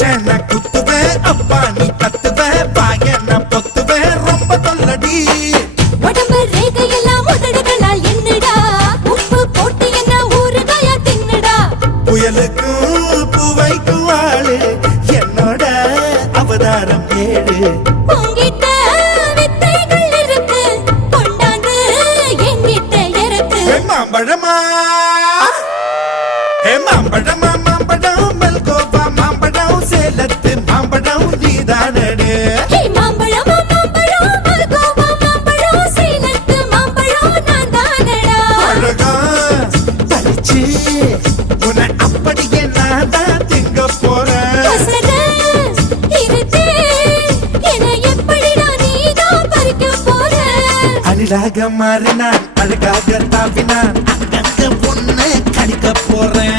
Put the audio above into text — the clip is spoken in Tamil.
சேன குத்துவேன் அப்பா நீ கத்துவேன் பாயன பொத்துவேன் ரொம்ப தொல்லடி உடம்பு ரேகையெல்லாம் உதடுகளால் என்னடா உப்பு போட்டு என்ன ஊறுகாயா தின்னுடா புயலுக்கும் பூவைக்கும் ஆளு என்னோட அவதாரம் ஏழு உங்கிட்ட வித்தைகள் இருக்கு கொண்டாந்து எங்கிட்ட இருக்கு மாம்பழமா மாம்பழமா மாம்பழம் மல்கோவா மாம்பழம் சேலத்து மாம்பழம் நீதானடு மாம்பழம் மாம்பழம் மல்கோவா மாம்பழம் சேலத்து மாம்பழம் நான் தானடா அழகா பறிச்சு உன்னை அப்படியே நான் தான் திங்க போறேன் அழகாக மாறினான் அழகாக தாவினான் அங்க பொண்ணு கடிக்க போறேன்